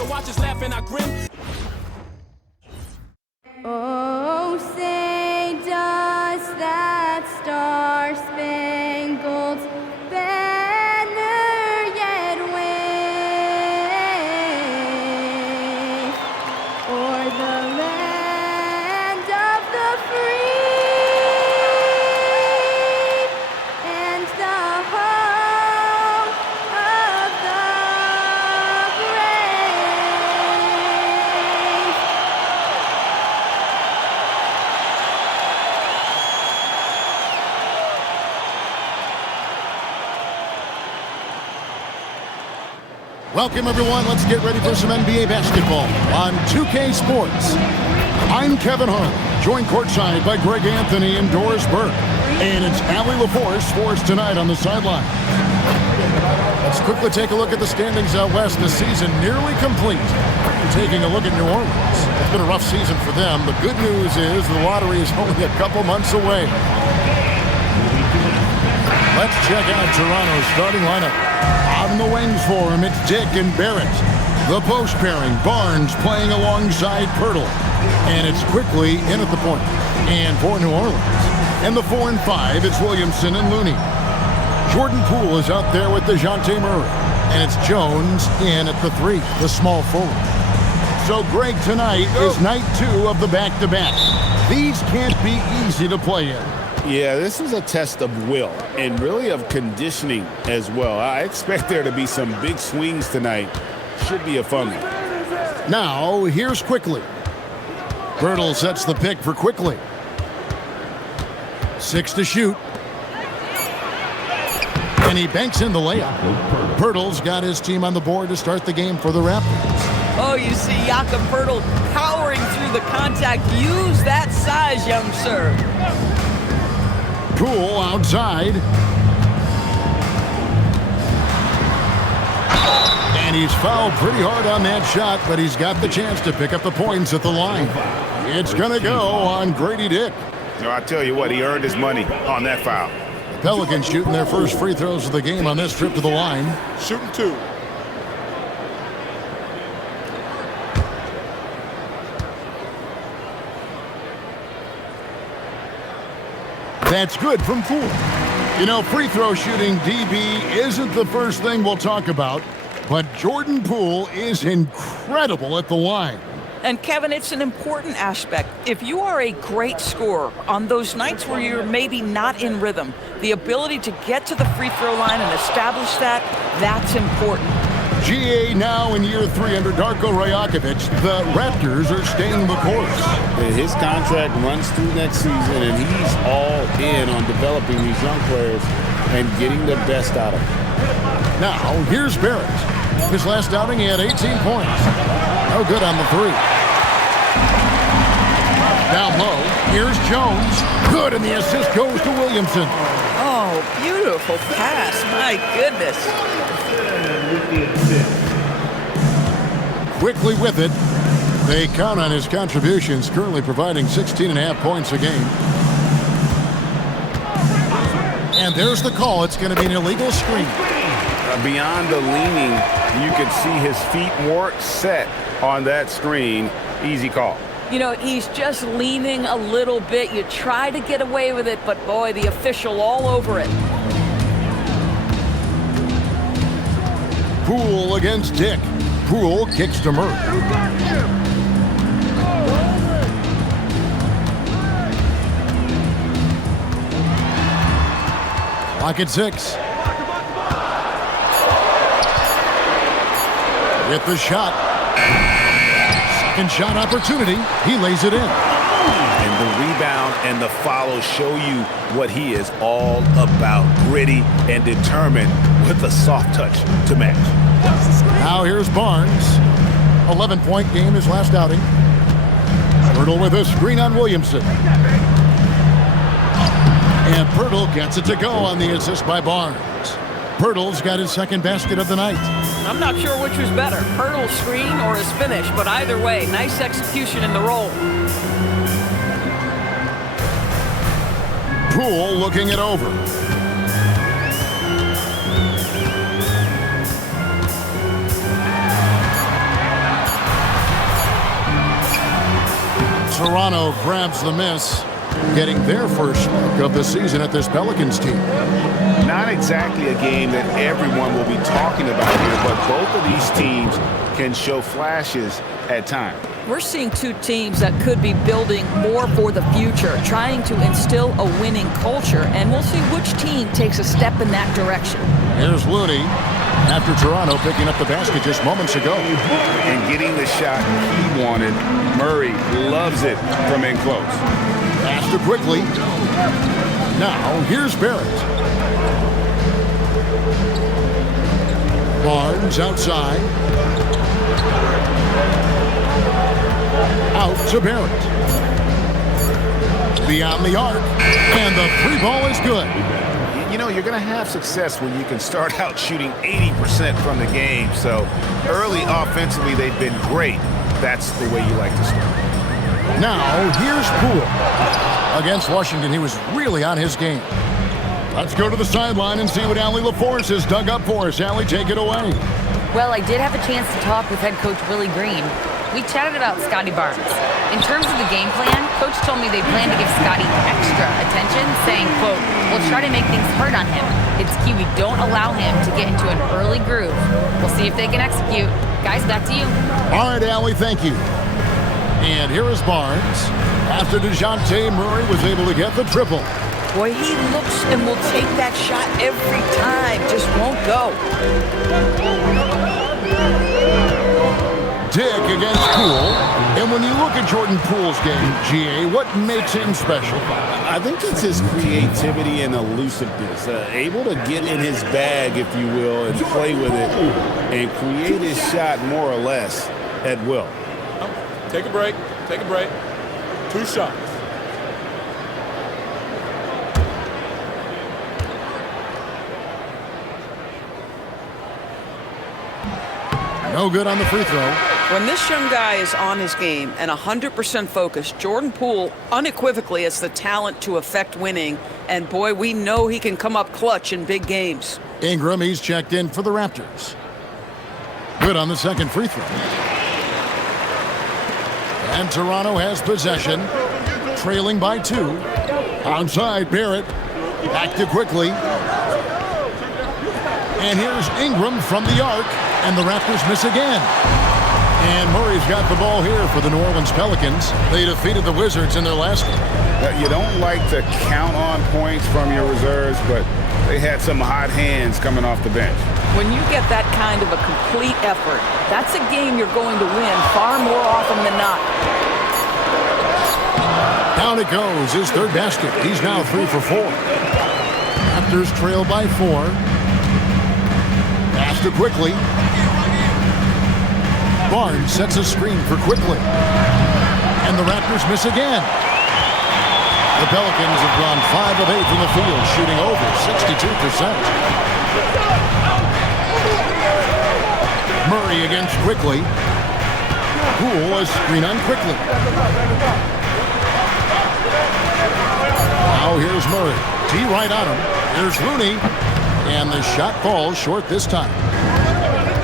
So watch us laugh and I grin. Oh, say does that star-spangled banner yet wave o'er the land of the free and the home of the brave? Welcome, everyone. Let's get ready for some NBA basketball on 2K Sports. I'm Kevin Hart, joined courtside by Greg Anthony and Doris Burke. And it's Allie LaForce for us tonight on the sideline. Let's quickly take a look at the standings out west. The season nearly complete. Taking a look at New Orleans. It's been a rough season for them. The good news is the lottery is only a couple months away. Let's check out Toronto's starting lineup. On the wings for him, it's Dick and Barrett. The post pairing, Barnes playing alongside Pirtle. And it's quickly in at the point. And for New Orleans. And the 4 and 5, it's Williamson and Looney. Jordan Poole is out there with DeJounte Murray. And it's Jones in at the 3, the small forward. So, Greg, tonight is night 2 of the back-to-back. These can't be easy to play in. Yeah, this is a test of will and really of conditioning as well. I expect there to be some big swings tonight. Should be a fun one. Now, here's Quickly. Pirtle sets the pick for Quickly. 6 to shoot. And he banks in the layup. Pirtle's got his team on the board to start the game for the Raptors. Oh, you see Jakob Pirtle powering through the contact. Use that size, young sir. Poole outside. And he's fouled pretty hard on that shot, but he's got the chance to pick up the points at the line. It's going to go on Grady Dick. No, I tell you what, he earned his money on that foul. The Pelicans shooting their first free throws of the game on this trip to the line. Shooting 2. That's good from Poole. You know, free throw shooting, DB, isn't the first thing we'll talk about, but Jordan Poole is incredible at the line. And Kevin, it's an important aspect. If you are a great scorer on those nights where you're maybe not in rhythm, the ability to get to the free throw line and establish that, that's important. GA now in year 3 under Darko Rajakovic. The Raptors are staying the course. His contract runs through next season, and he's all in on developing these young players and getting the best out of them. Now, here's Barrett. His last outing, he had 18 points. No good on the 3. Down low, here's Jones. Good, and the assist goes to Williamson. Oh, beautiful pass. My goodness. Quickly with it. They count on his contributions, currently providing 16.5 points a game. And there's the call. It's going to be an illegal screen. Beyond the leaning, you could see his feet more set on that screen. Easy call. You know, he's just leaning a little bit. You try to get away with it, but boy, the official all over it. Poole against Dick. Poole kicks to Murray. Clock at 6. With the shot. Second shot opportunity. He lays it in. And the rebound and the follow show you what he is all about. Gritty and determined with a soft touch to match. Now here's Barnes. 11-point game his last outing. Pirtle with a screen on Williamson. And Pirtle gets it to go on the assist by Barnes. Pirtle's got his second basket of the night. I'm not sure which was better, Pirtle's screen or his finish, but either way, nice execution in the roll. Poole looking it over. Toronto grabs the miss, getting their first look of the season at this Pelicans team. Not exactly a game that everyone will be talking about here, but both of these teams can show flashes at times. We're seeing two teams that could be building more for the future, trying to instill a winning culture, and we'll see which team takes a step in that direction. Here's Looney after Toronto picking up the basket just moments ago. And getting the shot he wanted. Murray loves it from in close. Faster quickly. Now, here's Barrett. Barnes outside. Out to Barrett. Beyond the arc. And the free ball is good. You know, you're going to have success when you can start out shooting 80% from the game. So early offensively, they've been great. That's the way you like to start. Now, here's Poole. Against Washington, he was really on his game. Let's go to the sideline and see what Allie LaForce has dug up for us. Allie, take it away. Well, I did have a chance to talk with head coach Willie Green. We chatted about Scotty Barnes. In terms of the game plan, coach told me they plan to give Scotty extra attention, saying, quote, "We'll try to make things hard on him. It's key we don't allow him to get into an early groove. We'll see if they can execute." Guys, back to you. All right, Allie, thank you. And here is Barnes. After DeJounte Murray was able to get the triple. Boy, he looks and will take that shot every time. Just won't go. Dick against Poole. And when you look at Jordan Poole's game, GA, what makes him special? I think it's his creativity and elusiveness. Able to get in his bag, if you will, and play with it and create his shot more or less at will. Take a break. Take a break. 2 shots. No good on the free throw. When this young guy is on his game and 100% focused, Jordan Poole unequivocally has the talent to affect winning. And boy, we know he can come up clutch in big games. Ingram, he's checked in for the Raptors. Good on the second free throw. And Toronto has possession, trailing by 2. Outside, Barrett. Back to quickly. And here's Ingram from the arc. And the Raptors miss again. And Murray's got the ball here for the New Orleans Pelicans. They defeated the Wizards in their last game. You don't like to count on points from your reserves, but they had some hot hands coming off the bench. When you get that kind of a complete effort, that's a game you're going to win far more often than not. Down it goes, his third basket. He's now 3 for 4. Raptors trail by 4. Pass to quickly. Barnes sets a screen for quickly. And the Raptors miss again. The Pelicans have gone 5 of 8 from the field, shooting over 62%. Murray against quickly. Poole a screen on quickly. Now here's Murray. T right on him. Here's Looney. And the shot falls short this time.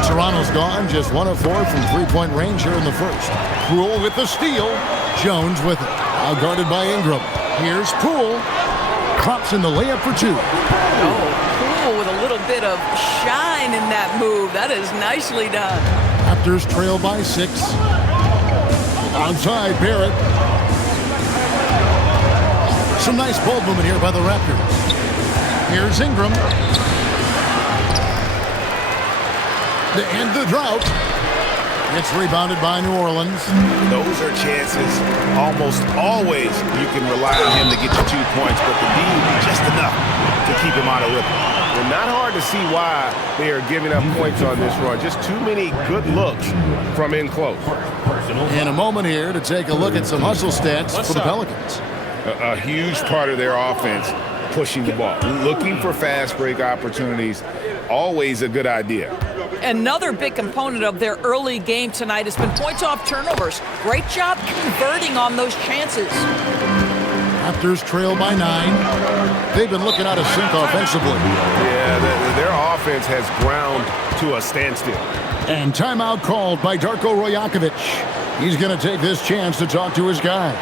Toronto's gone just 1 of 4 from three-point range here in the first. Poole with the steal. Jones with it. Now guarded by Ingram. Here's Poole. Drops in the layup for 2. Oh, Poole with a little bit of shine in that move. That is nicely done. Raptors trail by 6. Outside, Barrett. Some nice ball movement here by the Raptors. Here's Ingram. To end the drought. It's rebounded by New Orleans. Those are chances. Almost always you can rely on him to get you 2 points, but the D just enough to keep him out of rhythm. Well, not hard to see why they are giving up points on this run. Just too many good looks from in close. In a moment here to take a look at some hustle stats for the Pelicans. A huge part of their offense, pushing the ball. Looking for fast break opportunities, always a good idea. Another big component of their early game tonight has been points off turnovers. Great job converting on those chances. Raptors trail by 9. They've been looking out of sync offensively. Yeah, their offense has ground to a standstill. And timeout called by Darko Rojakovic. He's going to take this chance to talk to his guys.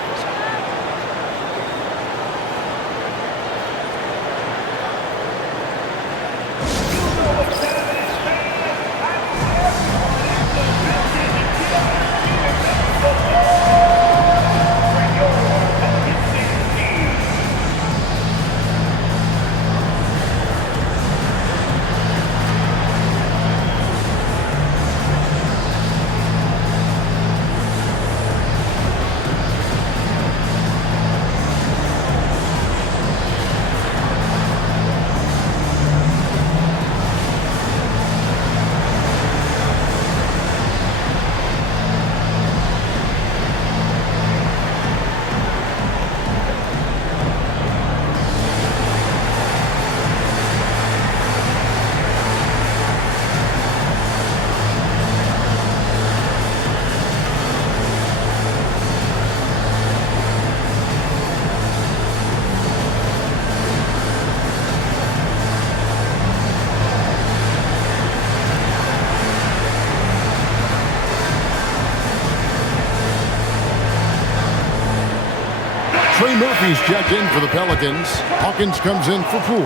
Murphy's checked in for the Pelicans. Hawkins comes in for Poole.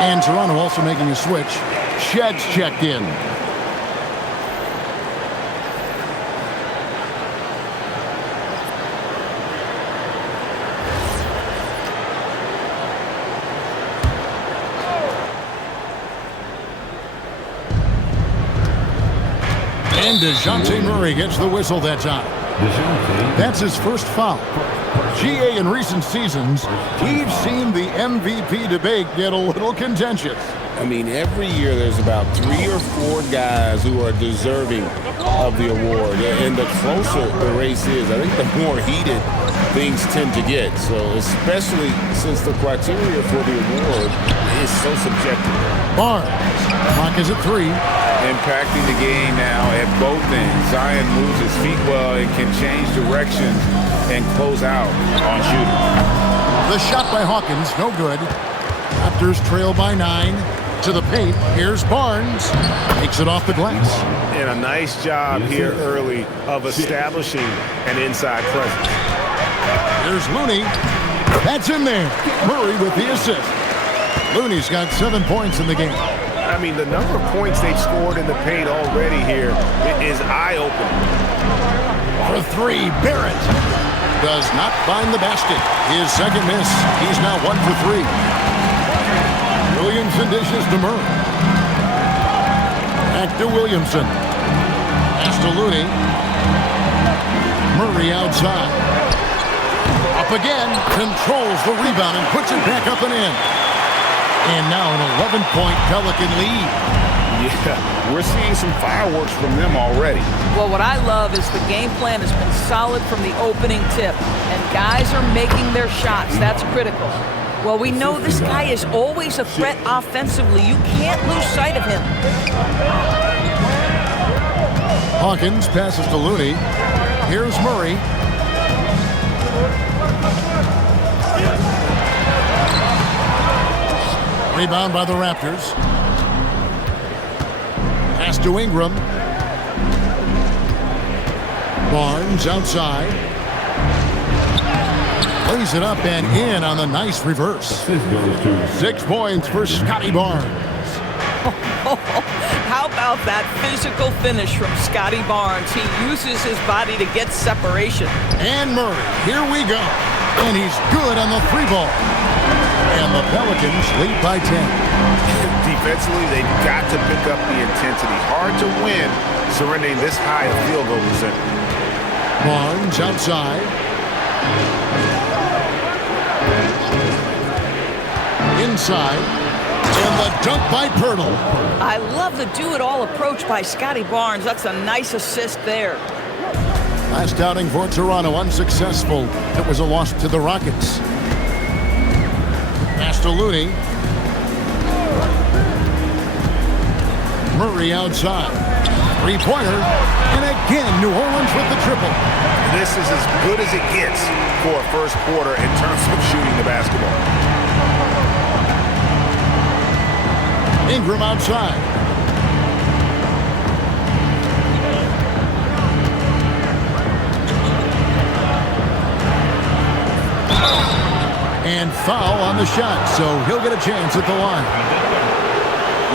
And Toronto also making a switch. Shedd's checked in. And DeJounte Murray gets the whistle that time. That's his first foul. GA, in recent seasons, we've seen the MVP debate get a little contentious. I mean, every year there's about 3 or 4 guys who are deserving of the award. And the closer the race is, I think the more heated things tend to get. So especially since the criteria for the award is so subjective. Barnes, clock is at 3. Impacting the game now at both ends. Zion moves his feet well and can change direction and close out on shooting. The shot by Hawkins, no good. Raptors trail by 9. To the paint, here's Barnes. Takes it off the glass. And a nice job here early of establishing an inside presence. Here's Looney. That's in there. Murray with the assist. Looney's got 7 points in the game. I mean, the number of points they've scored in the paint already here is eye-opening. For 3, Barrett does not find the basket. His second miss. He's now 1 for 3. Williamson dishes to Murray. Back to Williamson. Pass to Looney. Murray outside. Up again. Controls the rebound and puts it back up and in. And now an 11-point Pelican lead. Yeah, we're seeing some fireworks from them already. Well, what I love is the game plan has been solid from the opening tip, and guys are making their shots. That's critical. Well, we know this guy is always a threat offensively. You can't lose sight of him. Hawkins passes to Looney. Here's Murray. Rebound by the Raptors. Pass to Ingram. Barnes outside. Plays it up and in on the nice reverse. 6 points for Scotty Barnes. How about that physical finish from Scotty Barnes? He uses his body to get separation. And Murray, here we go. And he's good on the 3-ball. And the Pelicans lead by 10. Defensively, they've got to pick up the intensity. Hard to win surrendering this high a field goal percentage. Barnes outside. Inside. And the dunk by Pirtle. I love the do-it-all approach by Scotty Barnes. That's a nice assist there. Last outing for Toronto unsuccessful. It was a loss to the Rockets. Pass to Looney. Murray outside. 3-pointer. And again, New Orleans with the triple. This is as good as it gets for a first quarter in terms of shooting the basketball. Ingram outside. foul on the shot, so he'll get a chance at the line.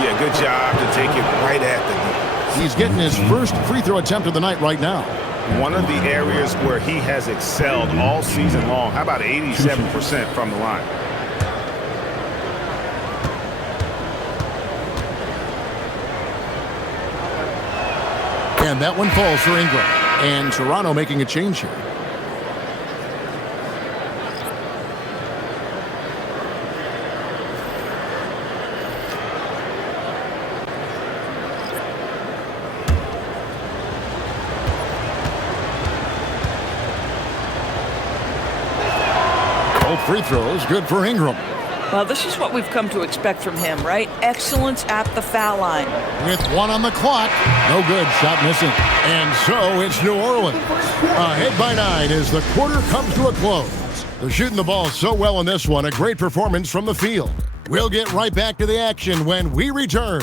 Yeah, good job to take it right at the knee. He's getting his first free throw attempt of the night right now. One of the areas where he has excelled all season long. How about 87% from the line? And that one falls for Ingram. And Toronto making a change here. Both free throws, good for Ingram. Well, this is what we've come to expect from him, right? Excellence at the foul line. With one on the clock. No good. Shot missing. And so it's New Orleans. Ahead by 9 as the quarter comes to a close. They're shooting the ball so well in this one. A great performance from the field. We'll get right back to the action when we return.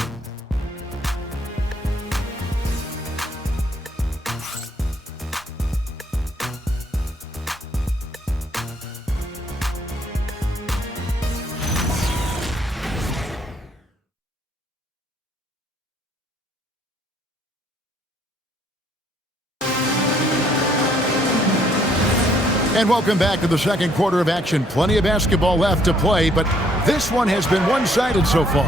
And welcome back to the second quarter of action. Plenty of basketball left to play, but this one has been one-sided so far.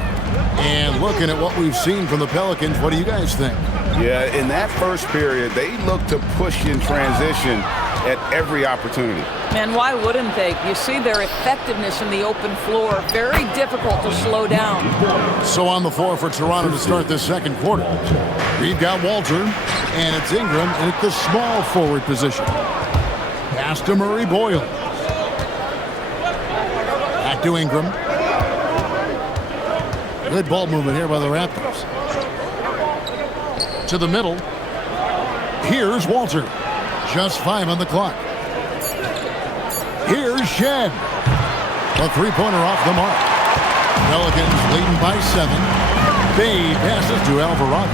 And looking at what we've seen from the Pelicans, what do you guys think? Yeah, in that first period, they looked to push in transition at every opportunity. Man, why wouldn't they? You see their effectiveness in the open floor. Very difficult to slow down. So on the floor for Toronto to start this second quarter. We've got Walter, and it's Ingram at the small forward position. Pass to Murray Boyle. Back to Ingram. Good ball movement here by the Raptors. To the middle. Here's Walter. Just 5 on the clock. Here's Shed. A three-pointer off the mark. Pelicans leading by 7. Bay passes to Alvarado.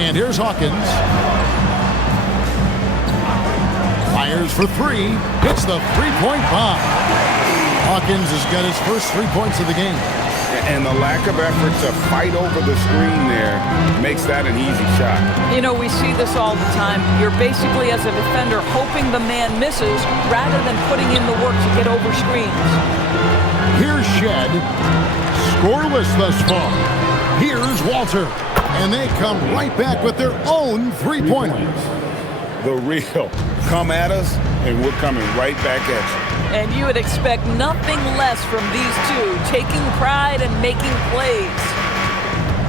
And here's Hawkins. Fires for 3. Hits the three-point bomb. Hawkins has got his first 3 points of the game. And the lack of effort to fight over the screen there makes that an easy shot. You know, we see this all the time. You're basically, as a defender, hoping the man misses rather than putting in the work to get over screens. Here's Shed. Scoreless thus far. Here's Walter. And they come right back with their own three-pointers. The real. Come at us, and we're coming right back at you. And you would expect nothing less from these two, taking pride and making plays.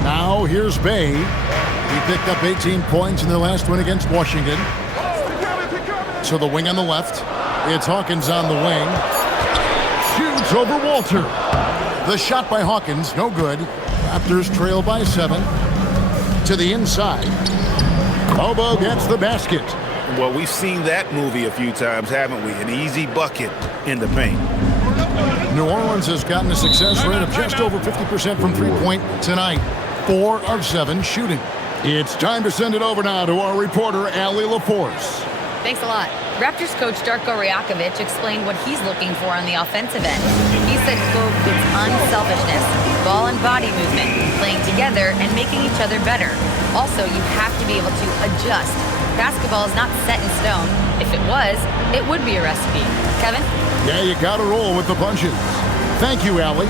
Now here's Bay. He picked up 18 points in their last win against Washington. So the wing on the left. It's Hawkins on the wing. Shoots over Walter. The shot by Hawkins, no good. Raptors trail by 7. To the inside. Bobo gets the basket. Well, we've seen that movie a few times, haven't we? An easy bucket in the paint. New Orleans has gotten a success rate of just over 50% from three-point tonight. 4 of 7 shooting. It's time to send it over now to our reporter, Allie LaForce. Thanks a lot. Raptors coach Darko Rajakovic explained what he's looking for on the offensive end. He said, quote, it's unselfishness, ball and body movement, playing together and making each other better. Also, you have to be able to adjust. Basketball is not set in stone. If it was, it would be a recipe. Kevin? Yeah, you got to roll with the punches. Thank you, Allie.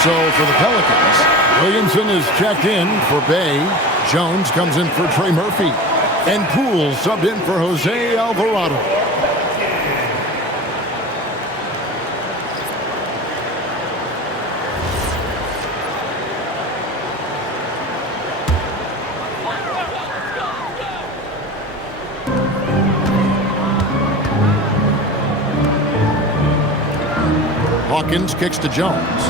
So for the Pelicans, Williamson is checked in for Bay. Jones comes in for Trey Murphy. And Poole subbed in for Jose Alvarado. Hawkins kicks to Jones.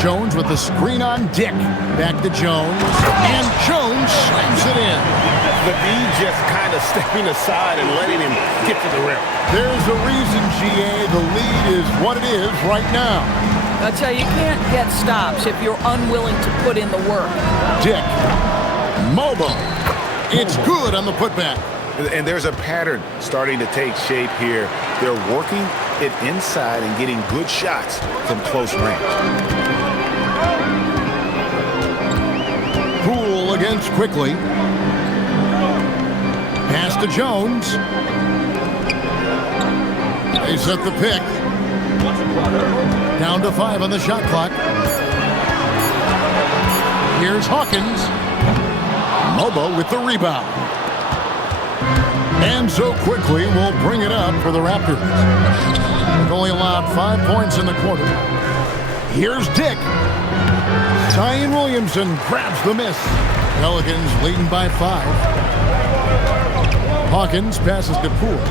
Jones with the screen on Dick. Back to Jones. And Jones slams it in. The D just kind of stepping aside and letting him get to the rim. There's a reason, GA. The lead is what it is right now. I'll tell you, you can't get stops if you're unwilling to put in the work. Dick. Mobo. It's good on the putback. And there's a pattern starting to take shape here. They're working it inside and getting good shots from close range. Poole against quickly. Pass to Jones. They set the pick. Down to 5 on the shot clock. Here's Hawkins. Mobo with the rebound. And so quickly will bring it up for the Raptors. They've only allowed 5 points in the quarter. Here's Dick. Zion Williamson grabs the miss. Pelicans leading by 5. Hawkins passes to Poole.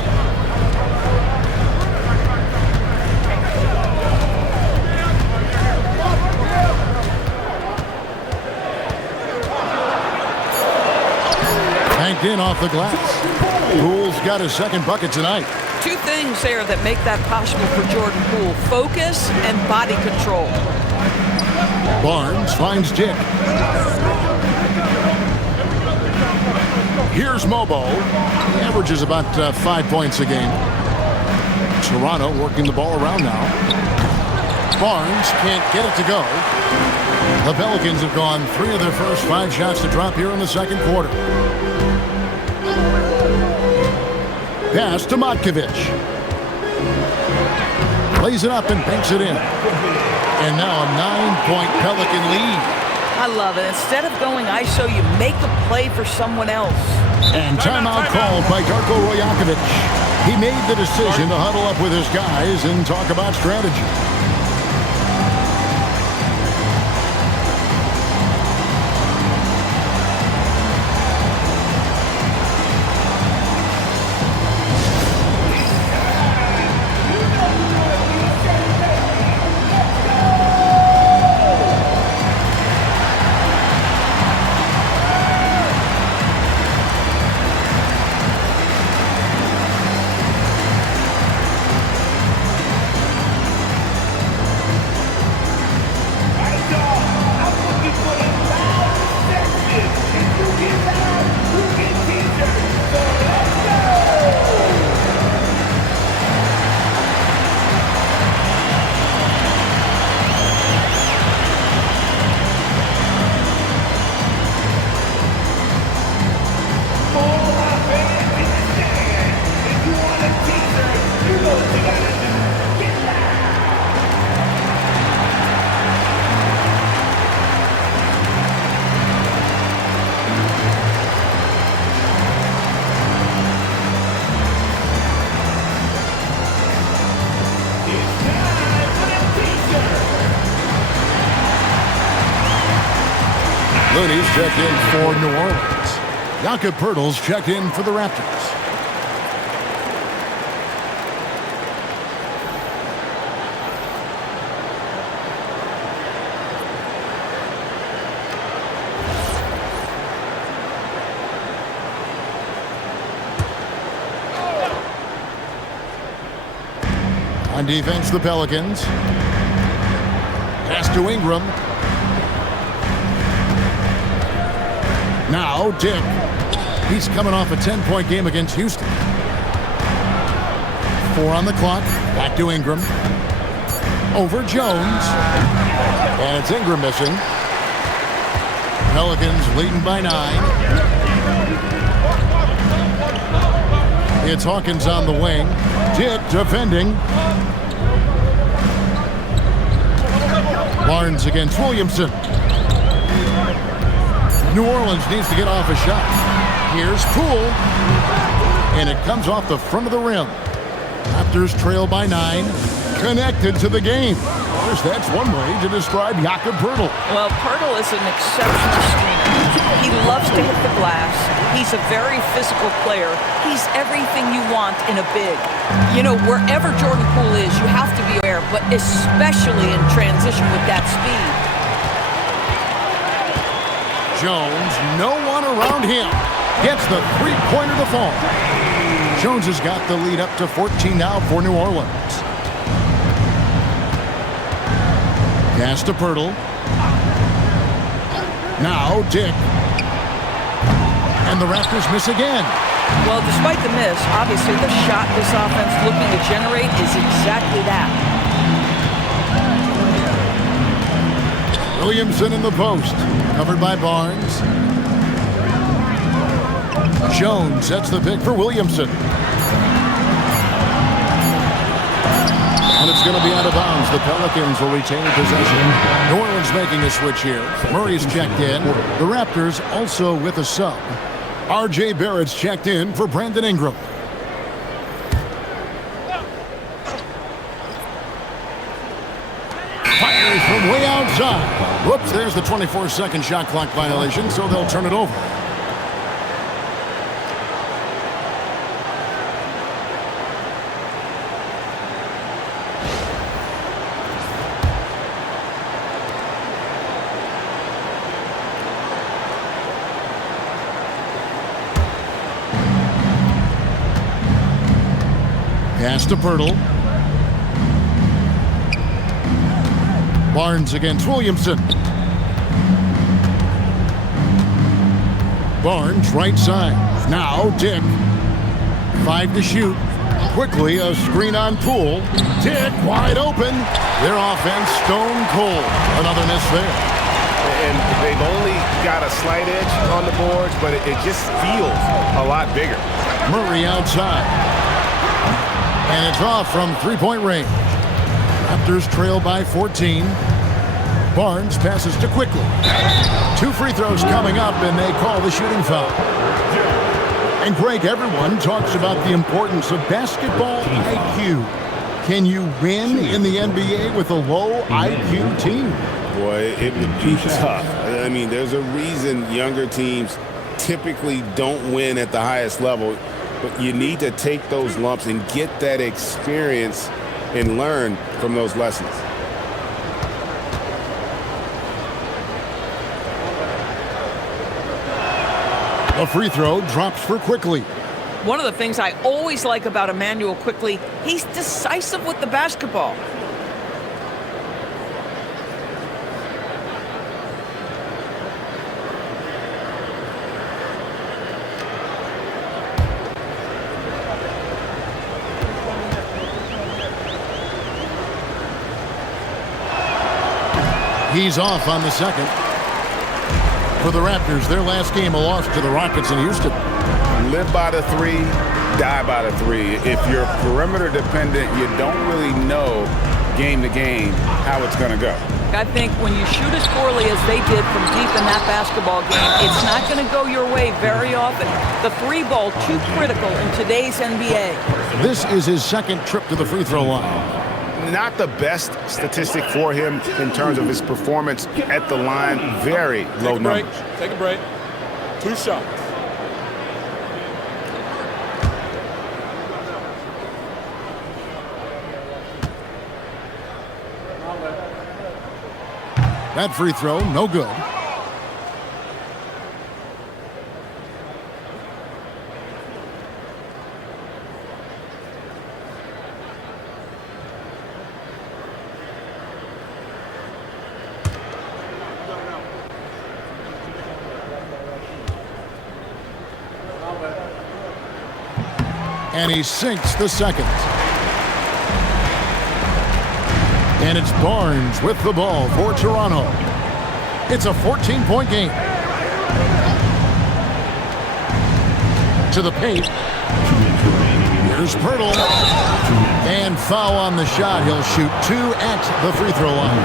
Banked in off the glass. Poole's got his second bucket tonight. 2 things there that make that possible for Jordan Poole: focus and body control. Barnes finds Dick. Here's Mobo. He averages about 5 points a game. Toronto working the ball around now. Barnes can't get it to go. The Pelicans have gone 3 of their first 5 shots to drop here in the second quarter. Pass to Matkovic. Plays it up and banks it in. And now a 9-point Pelican lead. I love it. Instead of going ISO, you make a play for someone else. And timeout called by Darko Rajakovic. He made the decision to huddle up with his guys and talk about strategy. Looney's checked in for New Orleans. Jakob Poeltl's checked in for the Raptors. On defense, the Pelicans. Pass to Ingram. Now, Dick. He's coming off a 10-point game against Houston. 4 on the clock. Back to Ingram. Over Jones. And it's Ingram missing. Pelicans leading by 9. It's Hawkins on the wing. Dick defending. Barnes against Williamson. New Orleans needs to get off a shot. Here's Poole. And it comes off the front of the rim. Raptors trail by 9. Connected to the game. Of course, that's one way to describe Jakob Poeltl. Well, Poeltl is an exceptional screener. He loves to hit the glass. He's a very physical player. He's everything you want in a big. You know, wherever Jordan Poole is, you have to be aware, but especially in transition with that speed. Jones, no one around him. Gets the three-pointer to fall. Jones has got the lead up to 14 now for New Orleans. Pass to Poeltl. Now Dick. And the Raptors miss again. Well, despite the miss, obviously the shot this offense looking to generate is exactly that. Williamson in the post. Covered by Barnes. Jones sets the pick for Williamson. And it's going to be out of bounds. The Pelicans will retain possession. New Orleans making a switch here. Murray's checked in. The Raptors also with a sub. R.J. Barrett's checked in for Brandon Ingram. Fires from way outside. Whoops, there's the 24-second shot clock violation, so they'll turn it over. Pass to Poeltl. Barnes against Williamson. Barnes right side. Now Dick. 5 to shoot. Quickly a screen on Poole. Dick wide open. Their offense stone cold. Another miss there. And they've only got a slight edge on the boards, but it just feels a lot bigger. Murray outside. And it's off from three-point range. Raptors trail by 14. Barnes passes to Quickly. 2 free throws coming up, and they call the shooting foul. And Greg, everyone talks about the importance of basketball IQ. Can you win in the NBA with a low IQ team? Boy, it would be tough. I mean, there's a reason younger teams typically don't win at the highest level. But you need to take those lumps and get that experience and learn from those lessons. A free throw drops for Quickly. One of the things I always like about Emmanuel Quickly, he's decisive with the basketball. He's off on the second. For the Raptors, their last game, a loss to the Rockets in Houston. Live by the 3, die by the 3. If you're perimeter dependent, you don't really know game to game how it's going to go. I think when you shoot as poorly as they did from deep in that basketball game, it's not going to go your way very often. The 3 ball, too critical in today's NBA. This is his second trip to the free throw line. Not the best statistic for him in terms of his performance at the line. Very low numbers. Take a break. 2 shots. That free throw, no good. And he sinks the second. And it's Barnes with the ball for Toronto. It's a 14-point game. To the paint. Here's Poeltl. And foul on the shot. He'll shoot 2 at the free throw line.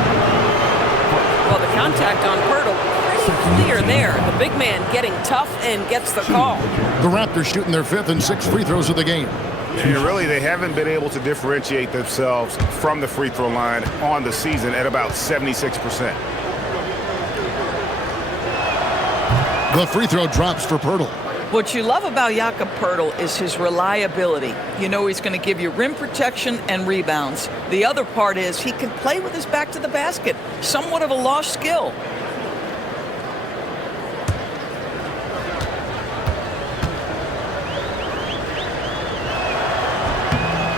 Well, the contact on Poeltl, clear there. The big man getting tough and gets the call. The Raptors shooting their 5th and 6th free throws of the game. And really, they haven't been able to differentiate themselves from the free throw line on the season at about 76%. The free throw drops for Pirtle. What you love about Jakob Poeltl is his reliability. You know he's going to give you rim protection and rebounds. The other part is he can play with his back to the basket. Somewhat of a lost skill.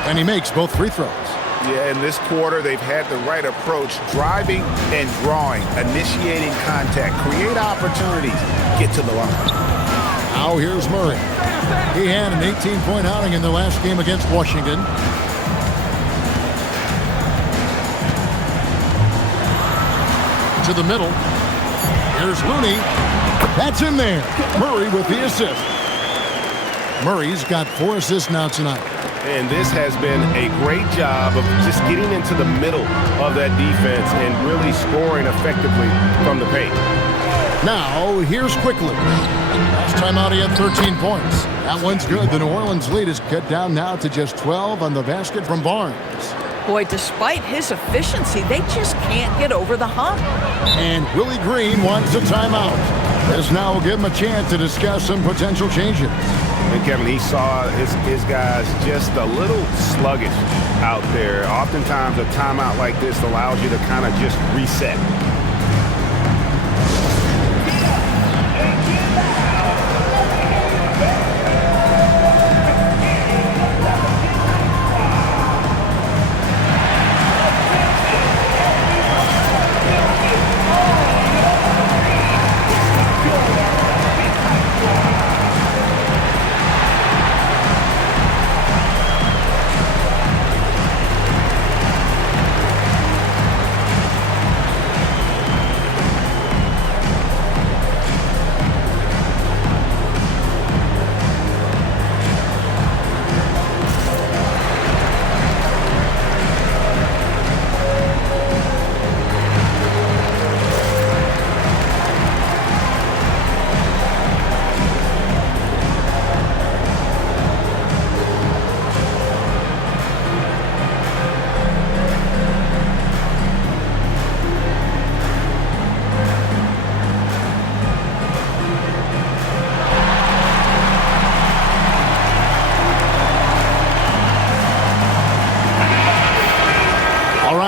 And he makes both free throws. Yeah, in this quarter, they've had the right approach, driving and drawing, initiating contact, create opportunities, get to the line. Now here's Murray. He had an 18-point outing in the last game against Washington. To the middle. Here's Looney. That's in there. Murray with the assist. Murray's got 4 assists now tonight. And this has been a great job of just getting into the middle of that defense and really scoring effectively from the paint. Now, here's Quickly. Last time out, he had 13 points. That one's good. The New Orleans lead is cut down now to just 12 on the basket from Barnes. Boy, despite his efficiency, they just can't get over the hump. And Willie Green wants a timeout. This now will give him a chance to discuss some potential changes. And Kevin, he saw his guys just a little sluggish out there. Oftentimes, a timeout like this allows you to kind of just reset.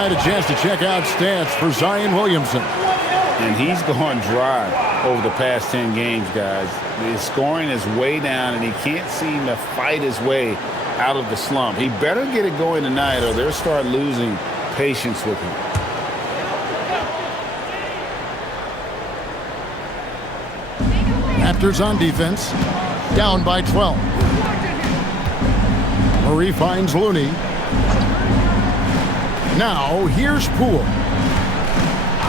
A chance to check out stats for Zion Williamson. And he's gone dry over the past 10 games, guys. His scoring is way down, and he can't seem to fight his way out of the slump. He better get it going tonight, or they'll start losing patience with him. Raptors on defense, down by 12. Murray finds Looney. Now, here's Poole.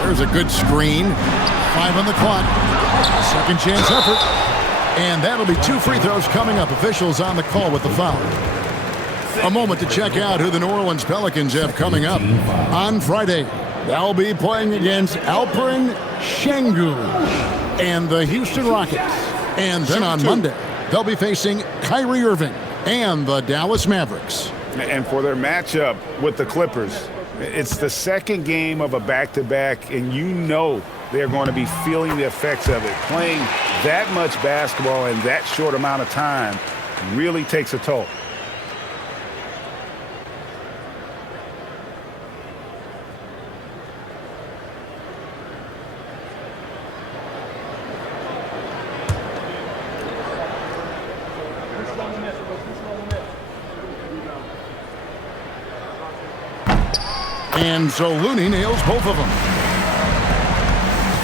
There's a good screen. 5 on the clock. Second chance effort. And that'll be 2 free throws coming up. Officials on the call with the foul. A moment to check out who the New Orleans Pelicans have coming up. On Friday, they'll be playing against Alperen Sengun and the Houston Rockets. And then on Monday, they'll be facing Kyrie Irving and the Dallas Mavericks. And for their matchup with the Clippers, it's the second game of a back-to-back, and you know they're going to be feeling the effects of it. Playing that much basketball in that short amount of time really takes a toll. And so Looney nails both of them.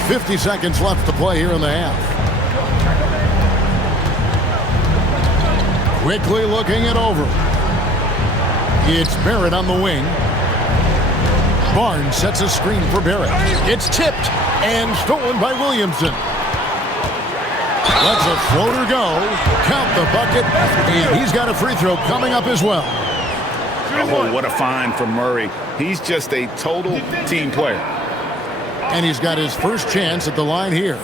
50 seconds left to play here in the half. Quickly looking it over. It's Barrett on the wing. Barnes sets a screen for Barrett. It's tipped and stolen by Williamson. Lets a floater go. Count the bucket. And he's got a free throw coming up as well. Oh, what a find from Murray. He's just a total team player. And he's got his first chance at the line here.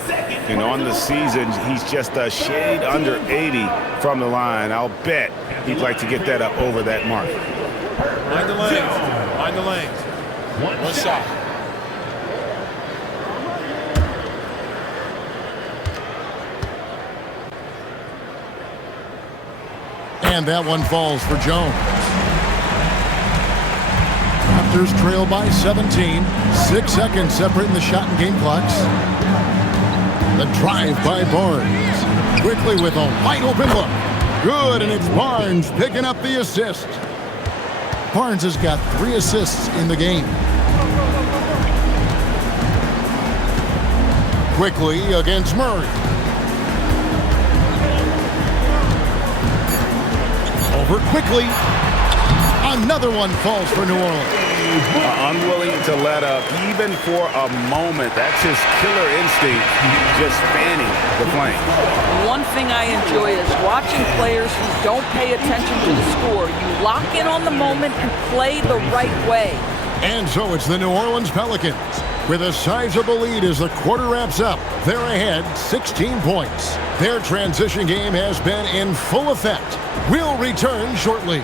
And on the season, he's just a shade under 80 from the line. I'll bet he'd like to get that up over that mark. Mind the lanes. Mind the lanes. One shot. And that one falls for Jones. Raptors trail by 17. 6 seconds separating the shot and game clocks. The drive by Barnes. Quickly with a wide open look. Good, and it's Barnes picking up the assist. Barnes has got 3 assists in the game. Quickly against Murray. Over quickly. Another one falls for New Orleans. Unwilling to let up even for a moment. That's his killer instinct, just fanning the flame. One thing I enjoy is watching players who don't pay attention to the score. You lock in on the moment and play the right way. And so it's the New Orleans Pelicans with a sizable lead as the quarter wraps up. They're ahead 16 points. Their transition game has been in full effect. We'll return shortly.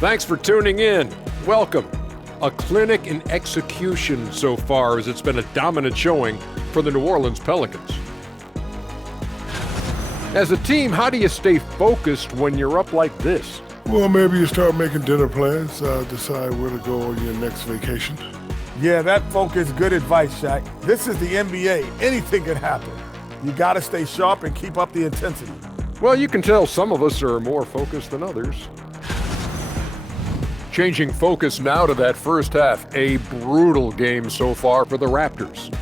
Thanks for tuning in. Welcome. A clinic in execution so far, as it's been a dominant showing for the New Orleans Pelicans. As a team, how do you stay focused when you're up like this? Well, maybe you start making dinner plans, decide where to go on your next vacation. Yeah, that folk is good advice, Shaq. This is the NBA. Anything can happen. You got to stay sharp and keep up the intensity. Well, you can tell some of us are more focused than others. Changing focus now to that first half. A brutal game so far for the Raptors.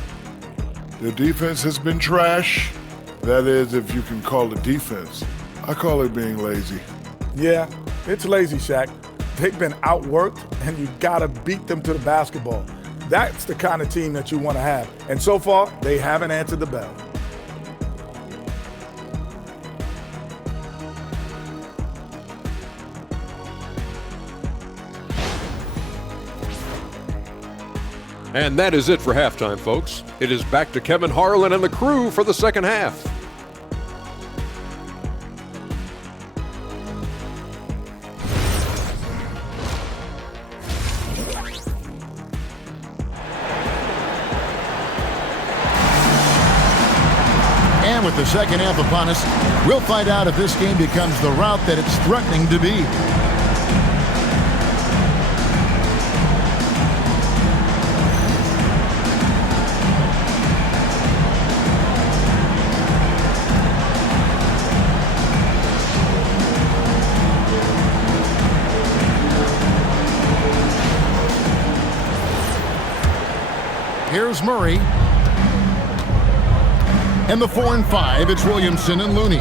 The defense has been trash. That is, if you can call it defense. I call it being lazy. Yeah, it's lazy, Shaq. They've been outworked, and you got to beat them to the basketball. That's the kind of team that you want to have. And so far, they haven't answered the bell. And that is it for halftime, folks. It is back to Kevin Harlan and the crew for the second half. And with the second half upon us, we'll find out if this game becomes the route that it's threatening to be. Here's Murray. And the 4 and 5, it's Williamson and Looney.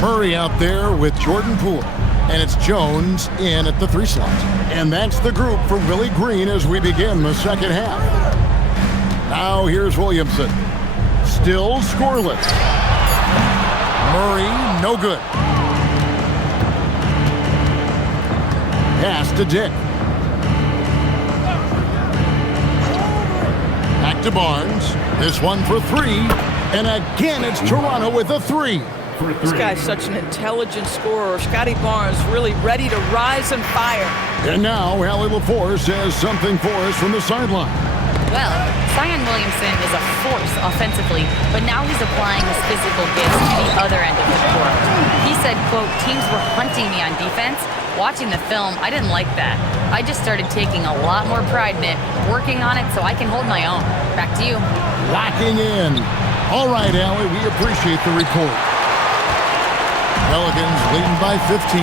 Murray out there with Jordan Poole. And it's Jones in at the 3 slot. And that's the group for Willie Green as we begin the second half. Now here's Williamson. Still scoreless. Murray, no good. Pass to Dick. Back to Barnes. This one for 3. And again, it's Toronto with a 3. This guy's such an intelligent scorer. Scotty Barnes really ready to rise and fire. And now, Allie LaForce says something for us from the sideline. Well, Zion Williamson is a force offensively, but now he's applying his physical gifts to the other end of the court. He said, quote, teams were hunting me on defense. Watching the film, I didn't like that. I just started taking a lot more pride in it, working on it so I can hold my own. Back to you. Locking in. All right, Allie, we appreciate the report. Pelicans leading by 15.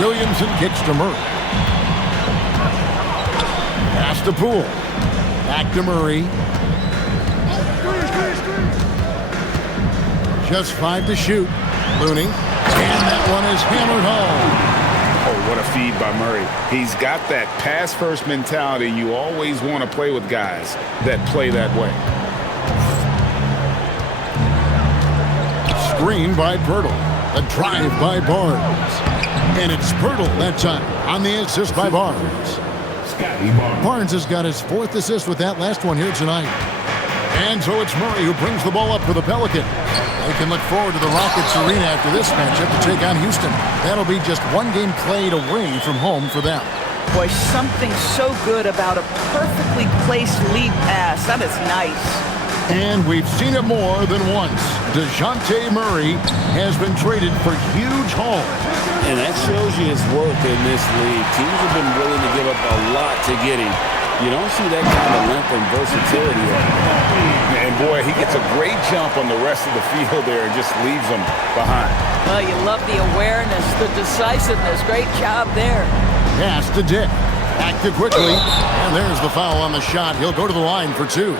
Williamson kicks to Murray. Pass to Poole. Back to Murray. Just 5 to shoot. Looney. And that one is hammered home. Oh, What a feed by Murray. He's got that pass-first mentality. You always want to play with guys that play that way. Screen by Pirtle. A drive by Barnes. And it's Pirtle that time on the assist by Barnes. Barnes has got his 4th assist with that last one here tonight. And so it's Murray who brings the ball up for the Pelicans. They can look forward to the Rockets arena after this matchup to take on Houston. That'll be just one game played away from home for them. Boy, something so good about a perfectly placed lead pass. That is nice. And we've seen it more than once. DeJounte Murray has been traded for huge hauls. And that shows you his worth in this league. Teams have been willing to give up a lot to get him. You don't see that kind of length and versatility. And boy, he gets a great jump on the rest of the field there and just leaves them behind. Well, you love the awareness, the decisiveness. Great job there. Pass to Dick. Back to quickly. And there's the foul on the shot. He'll go to the line for 2.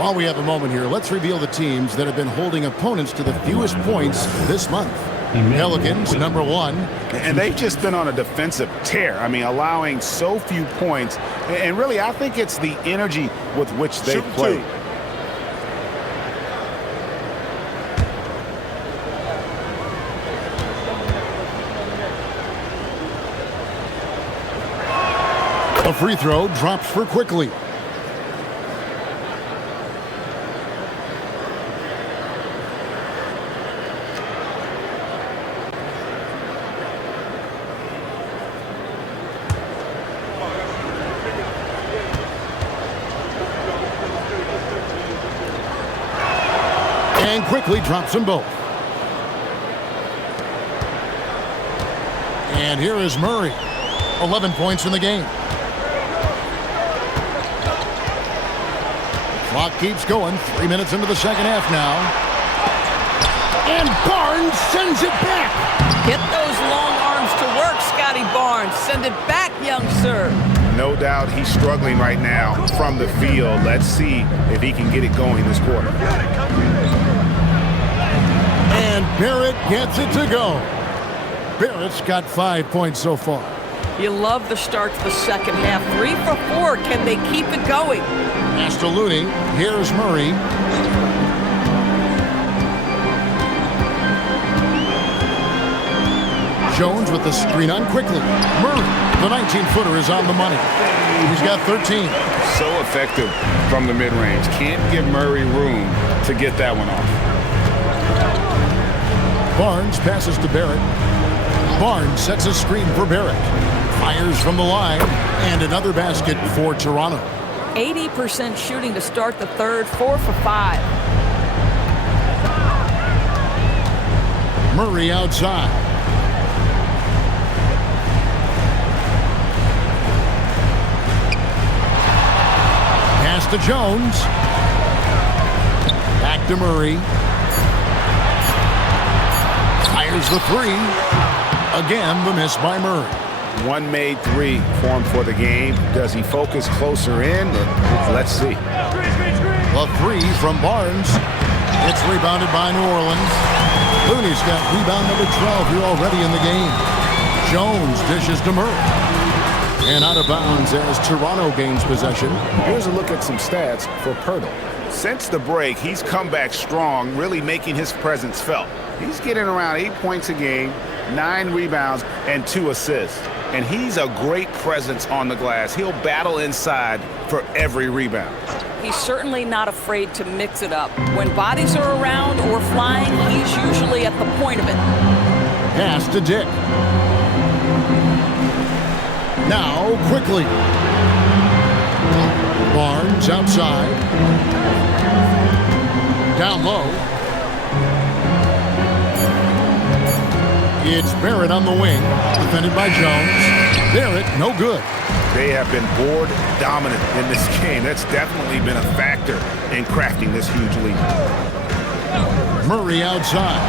While we have a moment here, let's reveal the teams that have been holding opponents to the fewest points this month. Pelicans, number 1. And they've just been on a defensive tear. I mean, allowing so few points. And really, I think it's the energy with which they play. A free throw drops for quickly. And quickly drops them both. And here is Murray. 11 points in the game. Clock keeps going. 3 minutes into the second half now. And Barnes sends it back. Get those long arms to work, Scotty Barnes. Send it back, young sir. No doubt he's struggling right now from the field. Let's see if he can get it going this quarter. And Barrett gets it to go. Barrett's got 5 points so far. You love the start to the second half. 3 for 4. Can they keep it going? Pass to Looney. Here's Murray. Jones with the screen on quickly. Murray, the 19-footer, is on the money. He's got 13. So effective from the mid-range. Can't give Murray room to get that one off. Barnes passes to Barrett. Barnes sets a screen for Barrett. Fires from the line. And another basket for Toronto. 80% shooting to start the third. 4 for 5. Murray outside. Pass to Jones. Back to Murray. Fires the 3. Again, the miss by Murray. One made 3 for him for the game. Does he focus closer in? Let's see. The 3 from Barnes. It's rebounded by New Orleans. Looney's got rebound number 12 here already in the game. Jones dishes to Murray. And out of bounds as Toronto gains possession. Here's a look at some stats for Pirtle. Since the break, he's come back strong, really making his presence felt. He's getting around 8 points a game, 9 rebounds, and 2 assists. And he's a great presence on the glass. He'll battle inside for every rebound. He's certainly not afraid to mix it up. When bodies are around or flying, he's usually at the point of it. Pass to Dick. Now, quickly. Barnes outside. Down low. It's Barrett on the wing, defended by Jones. Barrett, no good. They have been board dominant in this game. That's definitely been a factor in crafting this huge lead. Murray outside.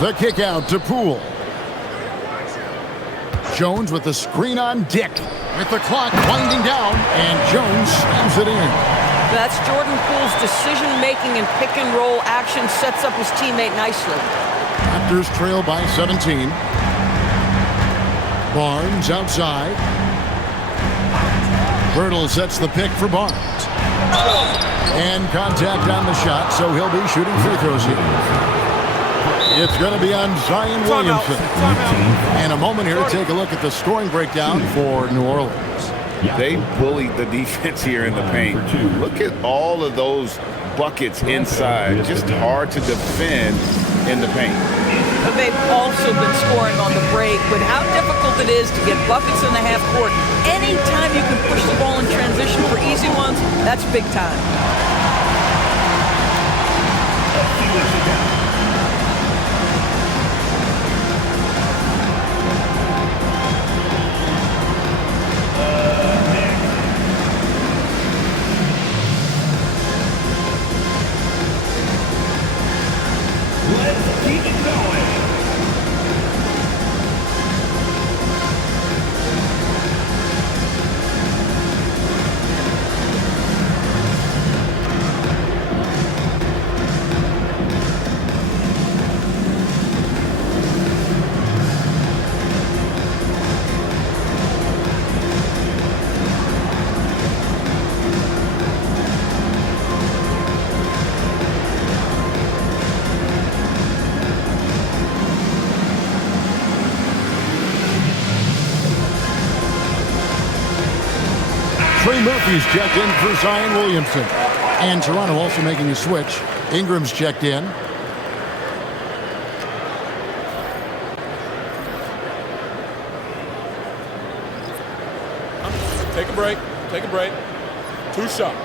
The kick out to Poole. Jones with the screen on Dick. With the clock winding down, and Jones slams it in. That's Jordan Poole's decision-making and pick-and-roll action sets up his teammate nicely. Raptors trail by 17. Barnes outside. Birtle sets the pick for Barnes. And contact on the shot, so he'll be shooting free throws here. It's going to be on Zion Williamson. And a moment here to take a look at the scoring breakdown for New Orleans. They bullied the defense here in the paint. Look at all of those buckets inside. Just hard to defend in the paint. But they've also been scoring on the break with how difficult it is to get buckets in the half court. Anytime you can push the ball in transition for easy ones, that's big time. Trey Murphy's checked in for Zion Williamson. And Toronto also making a switch. Ingram's checked in. Take a break. Take a break. 2 shots.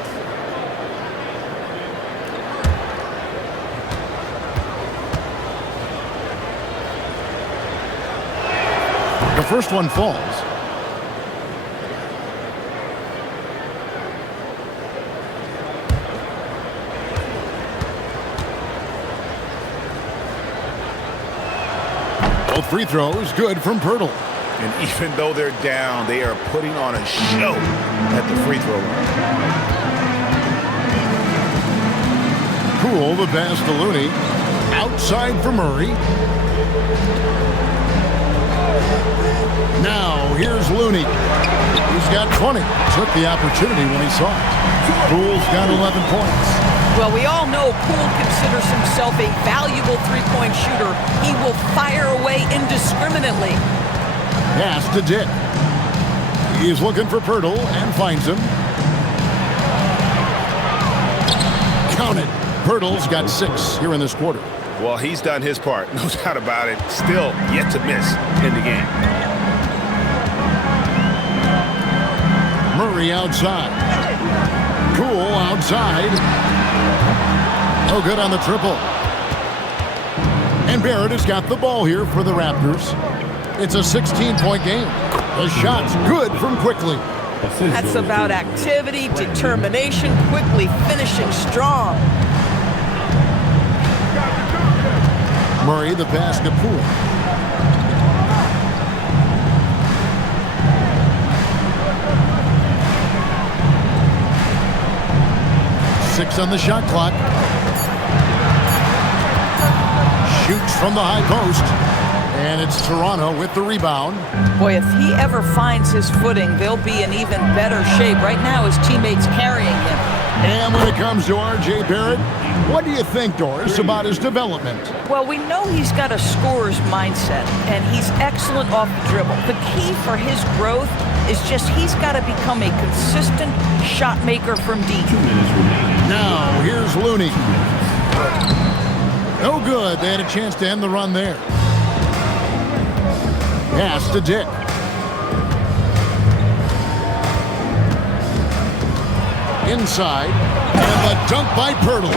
The first one falls. Both free throws good from Pirtle. And even though they're down, they are putting on a show at the free throw line. Poole, the pass to Looney. Outside for Murray. Now, here's Looney. He's got 20. Took the opportunity when he saw it. Poole's got 11 points. Well, we all know Poole considers himself a valuable three-point shooter. He will fire away indiscriminately. Pass to Dick. He's looking for Pirtle and finds him. Count it. Pirtle's got 6 here in this quarter. Well, he's done his part. No doubt about it. Still yet to miss in the game. Murray outside. Poole outside. No good on the triple. And Barrett has got the ball here for the Raptors. It's a 16-point game. The shot's good from Quickly. That's about activity, determination, quickly finishing strong. Murray, the pass to Poole. Six on the shot clock. Shoots from the high post. And it's Toronto with the rebound. Boy, if he ever finds his footing, they'll be in even better shape. Right now, his teammates carrying him. And when it comes to R.J. Barrett, what do you think, Doris, about his development? Well, we know he's got a scorer's mindset, and he's excellent off the dribble. The key for his growth is just he's got to become a consistent shot maker from deep. Now, here's Looney. No good. They had a chance to end the run there. Pass to Dick. Inside. And the dunk by Pirtle.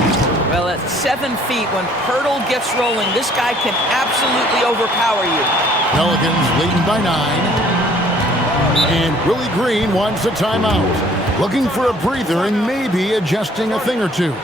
Well, at 7 feet, when Pirtle gets rolling, this guy can absolutely overpower you. Pelicans leading by 9. And Willie Green wants a timeout. Looking for a breather and maybe adjusting a thing or two.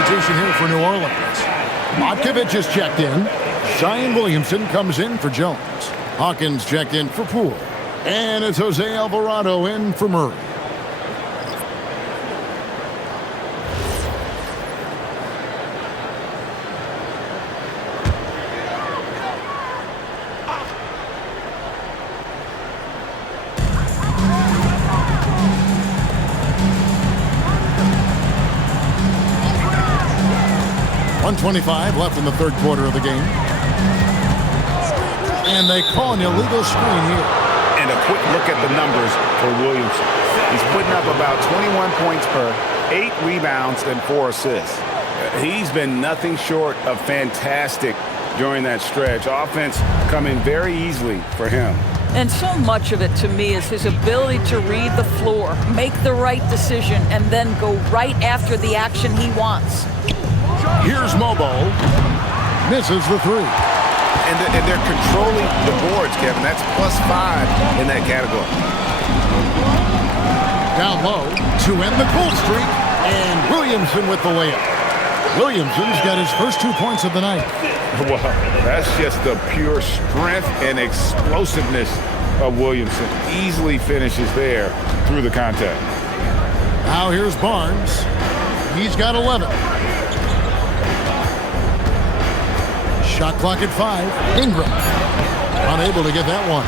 substitution here for New Orleans. Matkovich is checked in. Zion Williamson comes in for Jones. Hawkins checked in for Poole. And it's Jose Alvarado in for Murray. .125 left in the third quarter of the game. And they call an illegal screen here. And a quick look at the numbers for Williamson. He's putting up about 21 points per, 8 rebounds, and 4 assists. He's been nothing short of fantastic during that stretch. Offense coming very easily for him. And so much of it to me is his ability to read the floor, make the right decision, and then go right after the action he wants. Here's Mobo. Misses the three. And they're controlling the boards, Kevin. That's +5 in that category. Down low to end the cold streak. And Williamson with the layup. Williamson's got his first 2 points of the night. Well, that's just the pure strength and explosiveness of Williamson. Easily finishes there through the contact. Now here's Barnes. He's got 11. Shot clock at 5. Ingram unable to get that one.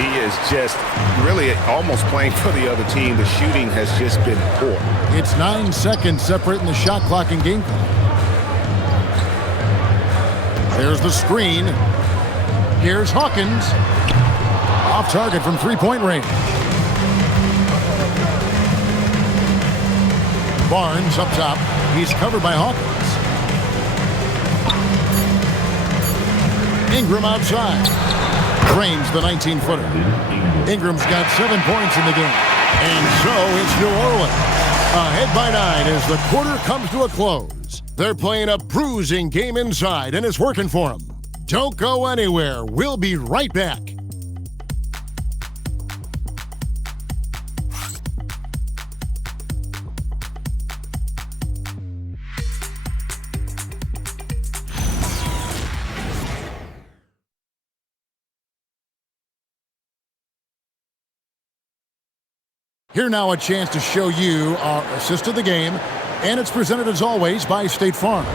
He is just really almost playing for the other team. The shooting has just been poor. It's 9 seconds separating the shot clock and game clock. There's the screen. Here's Hawkins. Off target from three-point range. Barnes up top. He's covered by Hawkins. Ingram outside. Drains the 19-footer. Ingram's got 7 points in the game. And so it's New Orleans. Ahead by 9 as the quarter comes to a close. They're playing a bruising game inside, and it's working for them. Don't go anywhere. We'll be right back. Here now a chance to show you our assist of the game, and it's presented as always by State Farm.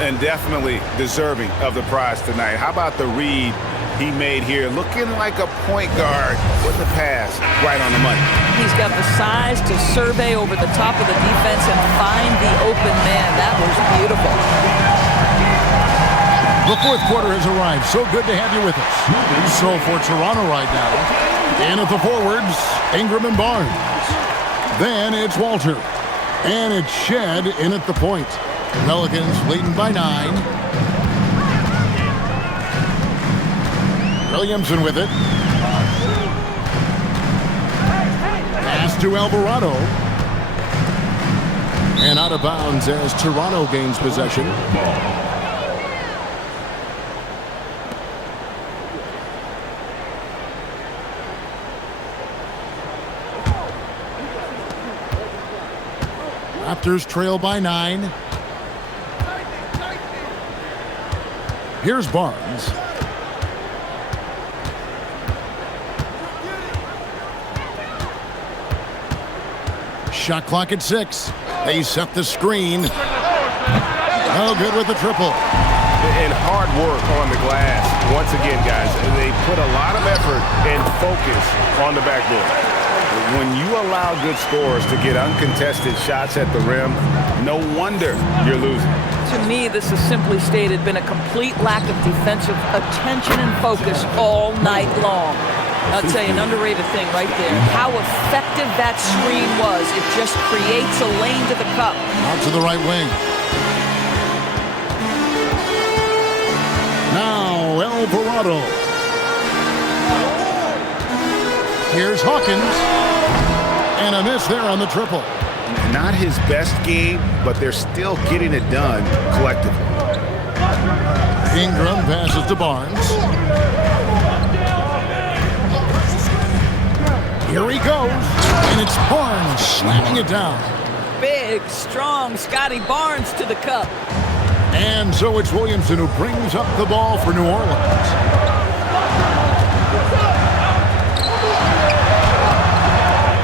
And definitely deserving of the prize tonight. How about the read he made here? Looking like a point guard with the pass right on the money. He's got the size to survey over the top of the defense and find the open man. That was beautiful. The fourth quarter has arrived. So good to have you with us. So for Toronto right now, and at the forwards, Ingram and Barnes. Then it's Walter. And it's Shed in at the point. Pelicans leading by 9. Williamson with it. Pass to Alvarado. And out of bounds as Toronto gains possession. Raptors trail by 9. Here's Barnes. Shot clock at 6. They set the screen. No good with the triple. And hard work on the glass. Once again, guys, they put a lot of effort and focus on the backboard. When you allow good scorers to get uncontested shots at the rim, no wonder you're losing. To me, this is simply stated been a complete lack of defensive attention and focus all night long. I'll tell you, an underrated thing right there. How effective that screen was. It just creates a lane to the cup. Out to the right wing. Now, Alvarado. Here's Hawkins. And a miss there on the triple. Not his best game, but they're still getting it done collectively. Ingram passes to Barnes. Here he goes. And it's Barnes slamming it down. Big. Big, strong Scotty Barnes to the cup. And so it's Williamson who brings up the ball for New Orleans.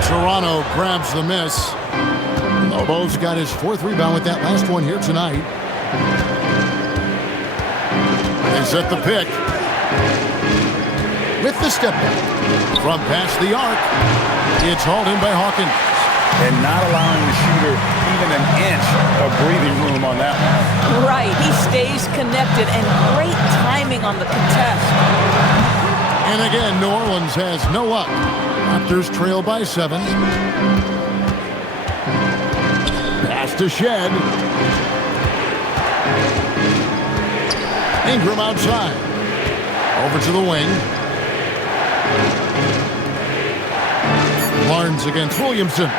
Toronto grabs the miss. Lobo's got his 4th rebound with that last one here tonight. They set the pick. With the step back. From past the arc. It's hauled in by Hawkins. And not allowing the shooter even an inch of breathing room on that one. Right, he stays connected, and great timing on the contest. And again, New Orleans has no luck. Raptors trail by 7. Pass to Shed. Ingram outside. Over to the wing. Barnes against Williamson.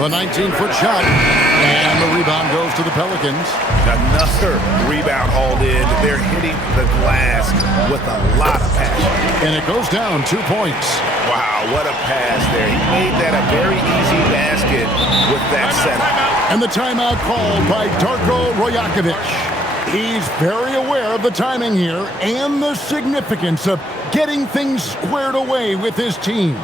The 19-foot shot. And the rebound goes to the Pelicans. Another rebound hauled in. They're hitting the glass with a lot of passion. And it goes down 2 points. Wow, what a pass there. He made that a very easy basket with that setup. And the timeout called by Darko Rojakovic. He's very aware of the timing here and the significance of getting things squared away with his team.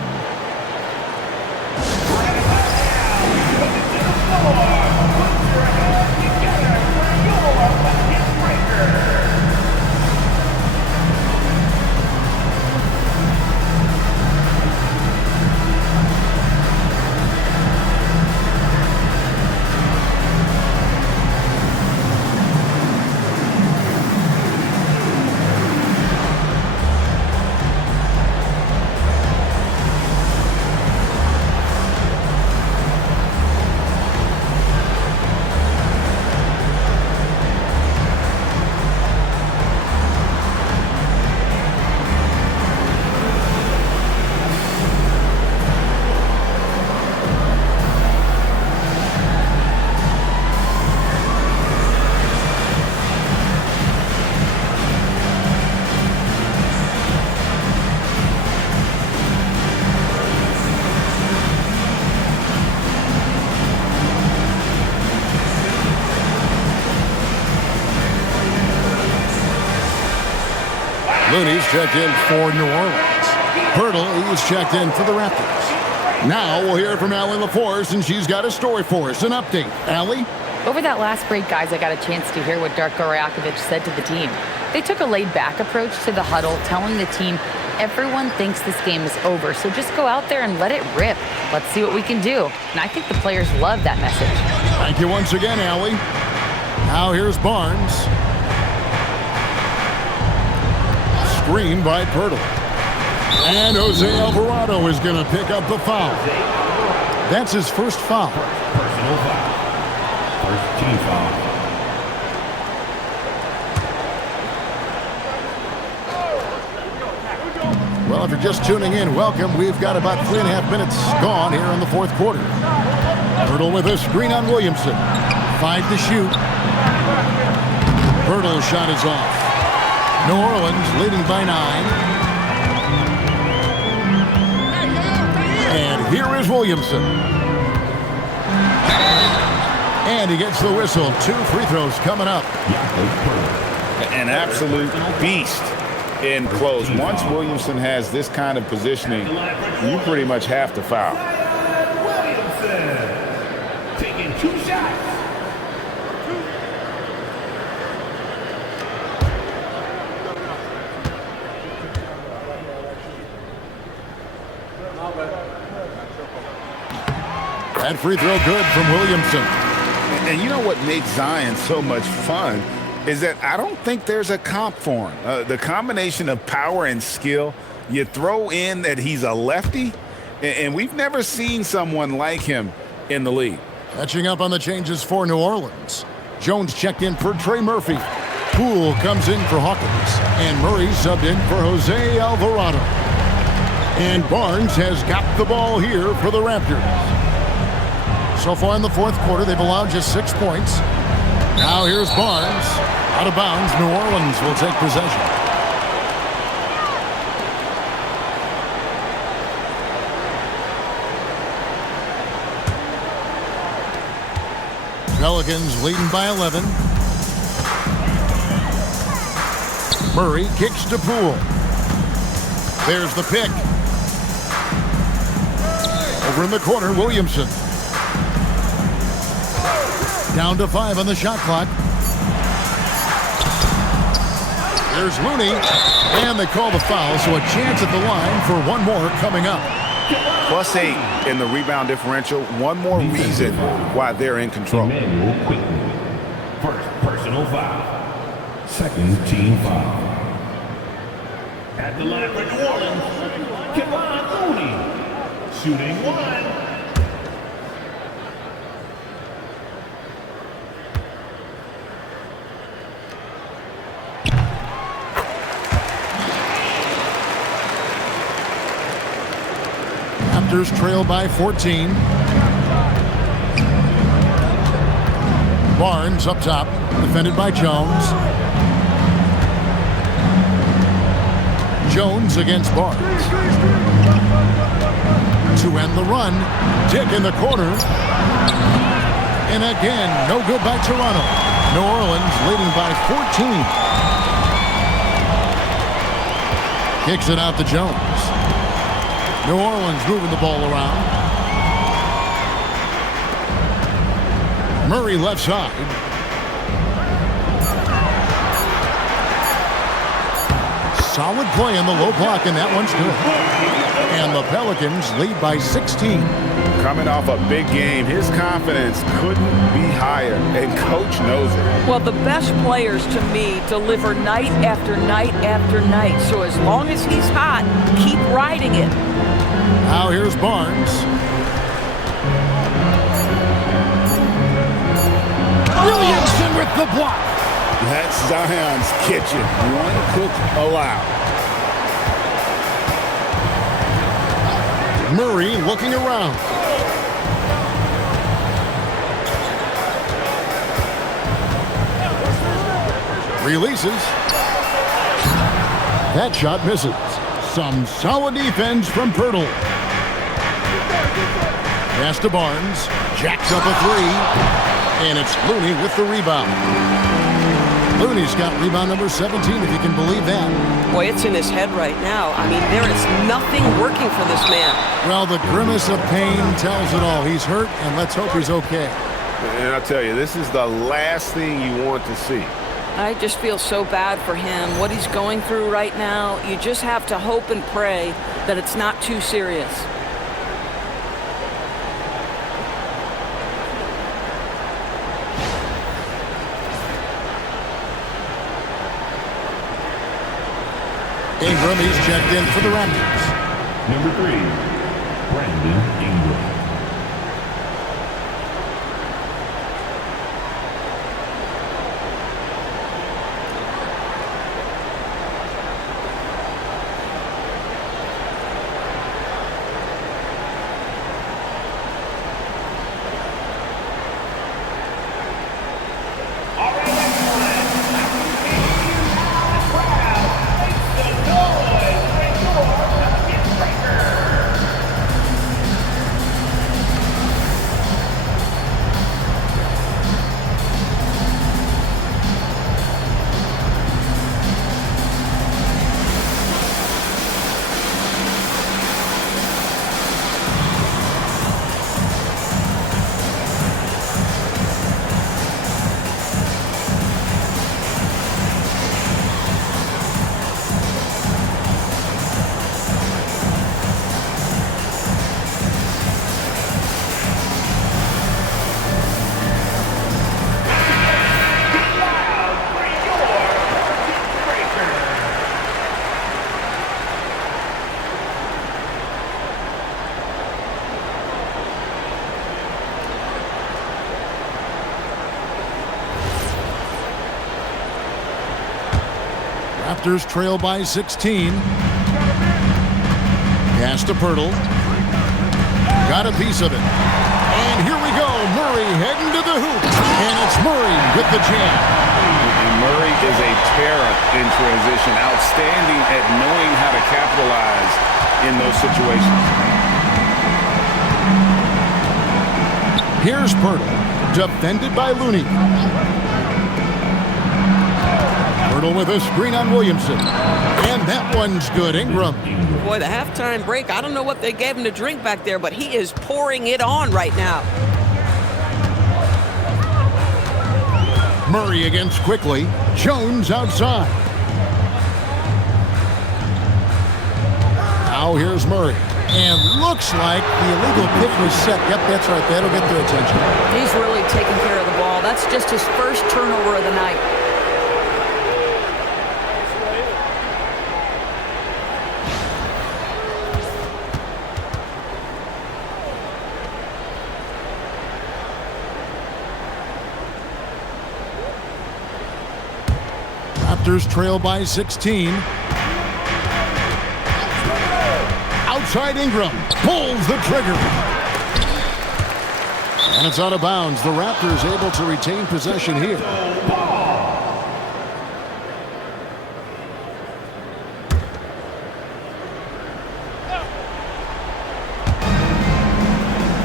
Looney's checked in for New Orleans. Pirtle is checked in for the Raptors. Now we'll hear from Allie LaForce, and she's got a story for us. An update. Allie? Over that last break, guys, I got a chance to hear what Darko Rajakovic said to the team. They took a laid-back approach to the huddle, telling the team, everyone thinks this game is over, so just go out there and let it rip. Let's see what we can do. And I think the players love that message. Thank you once again, Allie. Now here's Barnes. Screen by Pirtle. And Jose Alvarado is going to pick up the foul. That's his first foul. Personal foul. First team foul. Well, if you're just tuning in, welcome. We've got about 3.5 minutes gone here in the fourth quarter. Pirtle with a screen on Williamson. 5 to shoot. Pirtle's shot is off. New Orleans leading by 9. And here is Williamson. And he gets the whistle. 2 free throws coming up. An absolute beast in close. Once Williamson has this kind of positioning, you pretty much have to foul. Williamson taking 2 shots. That free throw good from Williamson. And you know what makes Zion so much fun is that I don't think there's a comp for him. The combination of power and skill, you throw in that he's a lefty, and we've never seen someone like him in the league. Catching up on the changes for New Orleans. Jones checked in for Trey Murphy. Poole comes in for Hawkins. And Murray subbed in for Jose Alvarado. And Barnes has got the ball here for the Raptors. So far in the fourth quarter, they've allowed just 6 points. Now here's Barnes. Out of bounds, New Orleans will take possession. Pelicans leading by 11. Murray kicks to Poole. There's the pick. Over in the corner, Williamson. Down to 5 on the shot clock. There's Looney, and they call the foul, so a chance at the line for one more coming up. +8 in the rebound differential. One more reason why they're in control. First personal foul. Second team foul. At the line for New Orleans, Kevon Looney. Shooting 1. Raptors trail by 14. Barnes up top, defended by Jones. Jones against Barnes. To end the run, Dick in the corner. And again, no good by Toronto. New Orleans leading by 14. Kicks it out to Jones. New Orleans moving the ball around. Murray left side. Solid play in the low block, and that one's good. And the Pelicans lead by 16. Coming off a big game, his confidence couldn't be higher, and coach knows it. Well, the best players to me deliver night after night after night. So as long as he's hot, keep riding it. Now here's Barnes. Williamson with the block. That's Zion's kitchen. One cook allowed. Murray looking around. Releases. That shot misses. Some solid defense from Pirtle. Pass to Barnes. Jacks up a three. And it's Looney with the rebound. Looney's got rebound number 17, if you can believe that. Boy, it's in his head right now. I mean, there is nothing working for this man. Well, the grimace of pain tells it all. He's hurt, and let's hope he's okay. And I'll tell you, this is the last thing you want to see. I just feel so bad for him, what he's going through right now. You just have to hope and pray that it's not too serious. Ingram, he's checked in for the Raptors. Number 3, Brandon Ingram. Raptors trail by 16. Pass to Pirtle. Got a piece of it. And here we go. Murray heading to the hoop. And it's Murray with the jam. And Murray is a terror in transition. Outstanding at knowing how to capitalize in those situations. Here's Pirtle. Defended by Looney. Hurdle with a screen on Williamson. And that one's good. Ingram. Boy, the halftime break, I don't know what they gave him to drink back there, but he is pouring it on right now. Murray against Quickly. Jones outside. Now here's Murray. And looks like the illegal pick was set. Yep, that's right. That'll get their attention. He's really taking care of the ball. That's just his first turnover of the night. Raptors trail by 16. Outside Ingram. Pulls the trigger. And it's out of bounds. The Raptors able to retain possession here.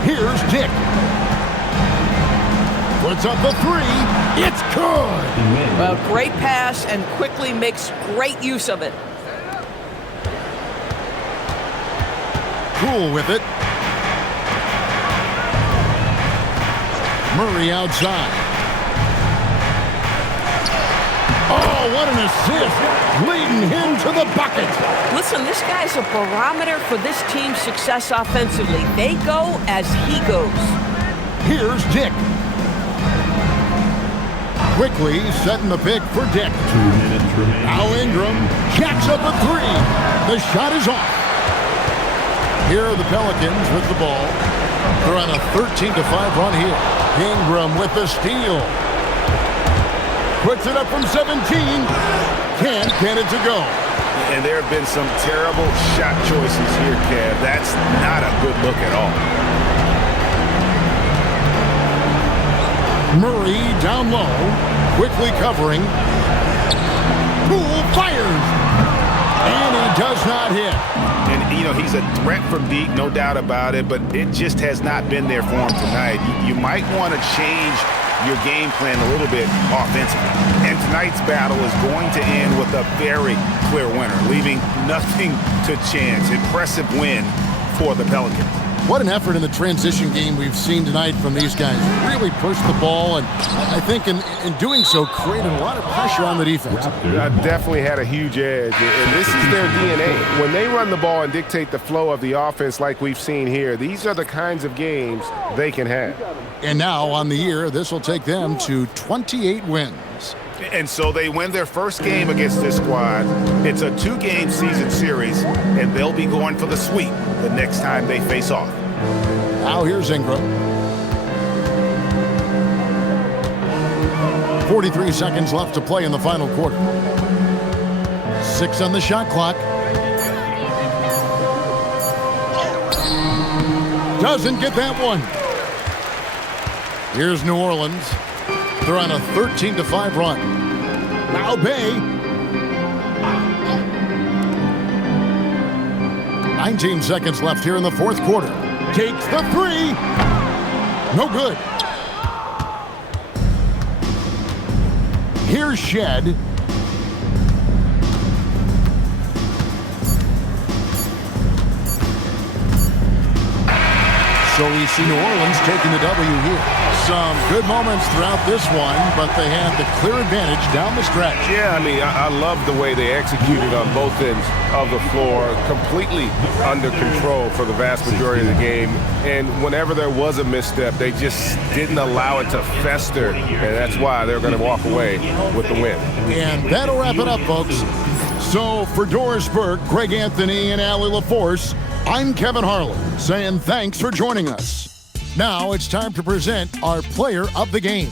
Here's Dick. Puts up the three. It's good. Well, great pass and quickly makes great use of it. Cool with it. Murray outside. Oh, what an assist. Leading him to the bucket. Listen, this guy's a barometer for this team's success offensively. They go as he goes. Here's Dick. Quickly setting the pick for Dick. 2 minutes remaining. Now Ingram jacks up a three. The shot is off. Here are the Pelicans with the ball. They're on a 13-5 run here. Ingram with the steal. Puts it up from 17. Can't get it to go. And there have been some terrible shot choices here, Kev. That's not a good look at all. Murray down low. Quickly covering. Poole fires. And he does not hit. And, you know, he's a threat from deep, no doubt about it, but it just has not been there for him tonight. You might want to change your game plan a little bit offensively. And tonight's battle is going to end with a very clear winner, leaving nothing to chance. Impressive win for the Pelicans. What an effort in the transition game we've seen tonight from these guys. Really pushed the ball, and I think in doing so created a lot of pressure on the defense. Definitely had a huge edge, and this is their DNA. When they run the ball and dictate the flow of the offense like we've seen here, these are the kinds of games they can have. And now on the year, this will take them to 28 wins. And so they win their first game against this squad. It's a 2-game season series, and they'll be going for the sweep the next time they face off. Now here's Ingram. 43 seconds left to play in the final quarter. 6 on the shot clock. Doesn't get that one. Here's New Orleans. They're on a 13-5 run. Now Bay. 19 seconds left here in the fourth quarter. Takes the three. No good. Here's Shed. So we see New Orleans taking the W here. Some good moments throughout this one, but they had the clear advantage down the stretch. Yeah, I mean, I love the way they executed on both ends of the floor, completely under control for the vast majority of the game. And whenever there was a misstep, they just didn't allow it to fester, and that's why they're going to walk away with the win. And that'll wrap it up, folks. So for Doris Burke, Greg Anthony, and Allie LaForce, I'm Kevin Harlan, saying thanks for joining us. Now it's time to present our player of the game.